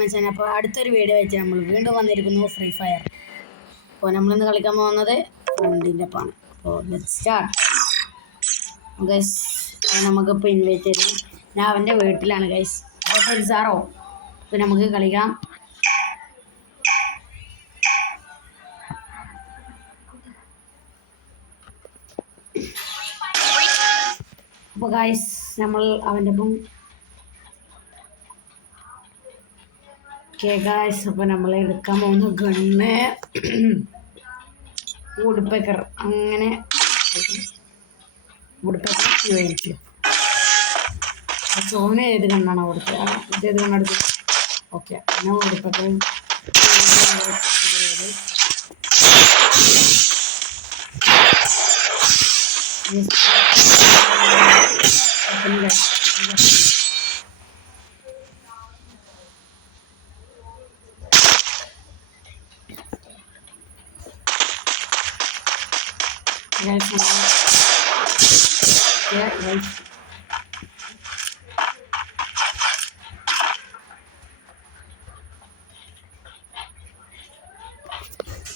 മച്ചാൻ. അപ്പോൾ അടുത്തൊരു വീഡിയോ വെച്ച് നമ്മൾ വീണ്ടും വന്നിരിക്കുന്നു ഫ്രീ ഫയർ. അപ്പോൾ നമ്മളിന്ന് കളിക്കാൻ പോകുന്നത് ഫ്രണ്ടിൻ്റെ ഒപ്പമാണ്. അപ്പോൾ ലെറ്റ്സ് സ്റ്റാർട്ട് ഗൈസ്. നമുക്കിപ്പോൾ ഇൻവൈറ്റ് ചെയ്തു. ഞാൻ അവൻ്റെ വീട്ടിലാണ് ഗൈസ്. അപ്പോൾ സാറോ അപ്പോൾ നമുക്ക് കളിക്കാം. അപ്പോൾ ഗൈസ് നമ്മൾ അവൻ്റെ ഒപ്പം ഗായ്സ്. അപ്പോൾ നമ്മൾ എടുക്കാൻ പോകുന്ന ഗണ്ണ് വുഡ്പെക്കർ. അങ്ങനെ വുഡ്പെക്കർ ഉപയോഗിക്കും. സോന ഏത് കണ്ണാണോ കൊടുത്തത്? ഇതേത് കണ്ണെടുത്ത്? ഓക്കെ, അങ്ങനെ വുഡ്പെക്കർ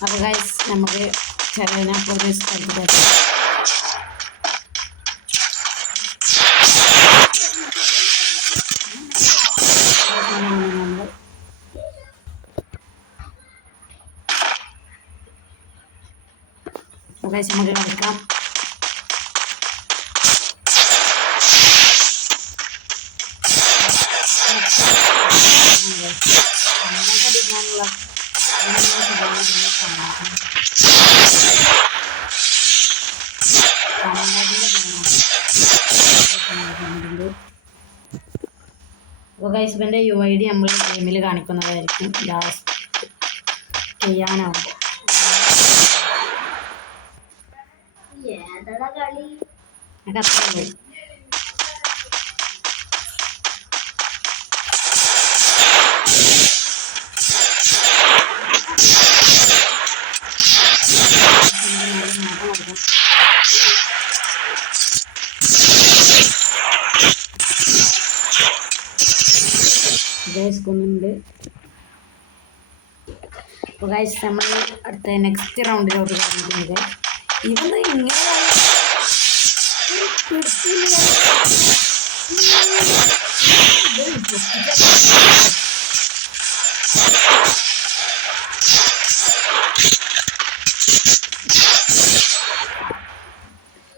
അപ്പോൾ ഗൈസ് നമുക്ക് ചെറിയപ്പോൾ ഒരു സ്ഥലത്ത് നമുക്ക് കളിക്കാം. കളിക്കാനുള്ള അപ്പോൾ ഗൈസ് ഇവൻ്റെ UID നമ്മൾ ഗെയിമിൽ കാണിക്കുന്നതായിരിക്കും ലാസ്റ്റ് ചെയ്യാനാവുമ്പോൾ. കൊന്നുണ്ട്. അപ്പോൾ ഗൈസ് നമ്മൾ അടുത്ത നെക്സ്റ്റ് റൗണ്ടിലോട്ട് കടന്നിട്ടുണ്ട്. ഇവന്ന് ഇങ്ങനെ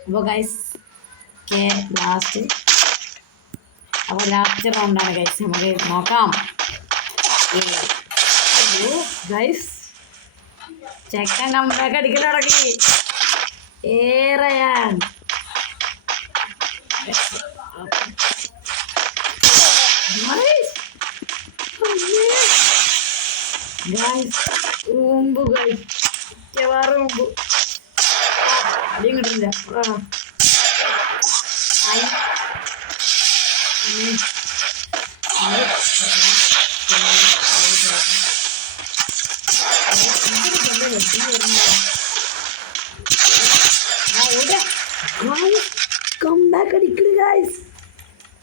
അപ്പോൾ ഗൈസ് ലാസ്റ്റ്. അപ്പോൾ ലാസ്റ്റ് റൗണ്ടാണ് ഗൈസ്. നമുക്ക് നോക്കാം. ഗൈസ് ചെക്കൻ കമ്പൊക്കെ അടിക്കൽ തുടങ്ങി. ഏറെയാൻ ഊമ്പ് ഗൈസ്. ഊമ്പ് അടിയും കിട്ടില്ല. Comeback അടിക്കല് guys.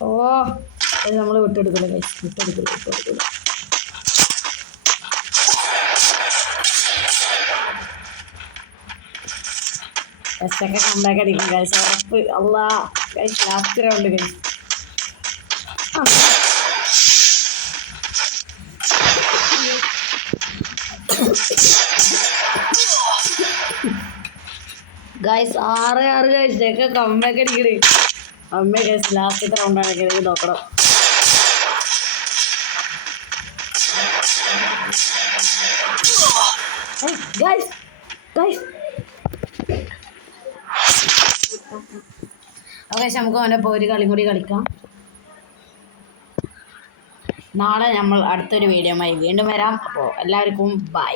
ഓ അത് നമ്മൾ വിട്ടെടുക്കില്ല ഗൈസ്. വിട്ടെടുക്കില്ല. ഒക്കെ കംബാക്ക് അടിക്കും ഗൈസ്, ഉറപ്പ്. അള്ളാ guys last round guys. Guys 6-6 guys. ഒക്കെ കംബാക്ക് അടിക്കണേ. അമ്മ ഗൈസ് ലാസ്റ്റത്തെ റൗണ്ടാണ് എനിക്ക് നോക്കണം. ഓക്കെ, നമുക്ക് അവൻ്റെ ഒരു കളി കൂടി കളിക്കാം. നാളെ നമ്മൾ അടുത്തൊരു വീഡിയോയുമായി വീണ്ടും വരാം. അപ്പോൾ എല്ലാവർക്കും ബൈ.